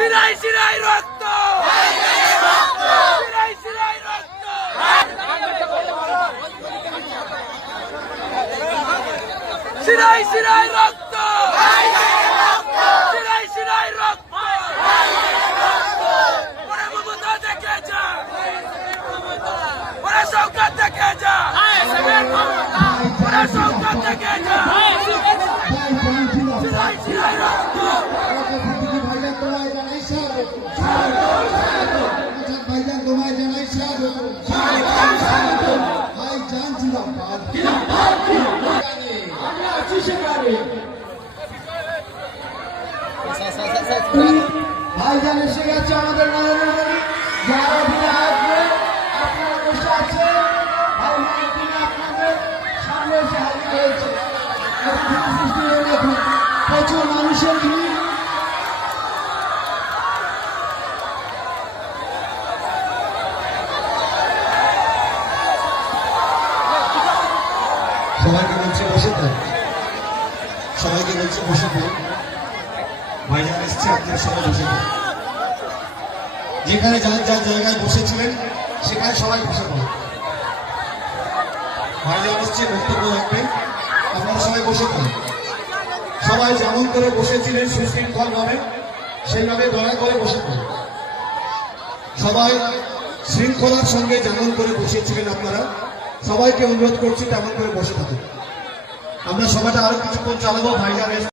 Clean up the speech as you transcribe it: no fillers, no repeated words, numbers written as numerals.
শিরায় শিরায় রক্ত, শিরায় শিরায় রক্ত, শিরায় শিরায় রক্ত, শিরায় শিরায় রক্ত। ওরে মমতা দেখে যা, ওরে শওকত দেখে যা, ওরে শওকত দেখে যা, শিরায় শিরায় রক্ত। ভাইজান এসে গেছে আমাদের নরেন্দ্র মোদী, যারা দিনে আসবে আপনারা বসে আছে, আপনাদের সামনে এসে হাজির হয়েছে। দেখুন প্রচুর মানুষের ভিড়। সবাইকে বলছে বসে থাক, সবাইকে বলছে বসে থাক। ভাইজান এসছে, আপনারা সবাই বসে থাক। যেখানে যার যার জায়গায় বসেছিলেন সেখানে সবাই বসে পড়ে। ভাইজান এসছে, বক্তব্য রাখবেন, আপনারা সবাই বসে থাক। সবাই যেমন করে বসেছিলেন সুশৃঙ্খলভাবে সেইভাবে দয়া করে বসে পড়ে। সবাই শৃঙ্খলার সঙ্গে যেমন করে বসেছিলেন আপনারা, সবাইকে অনুরোধ করছি তেমন করে বসে থাকুন। আমরা সবাইটা আরো কিছুক্ষণ চালাবো। ভাইজান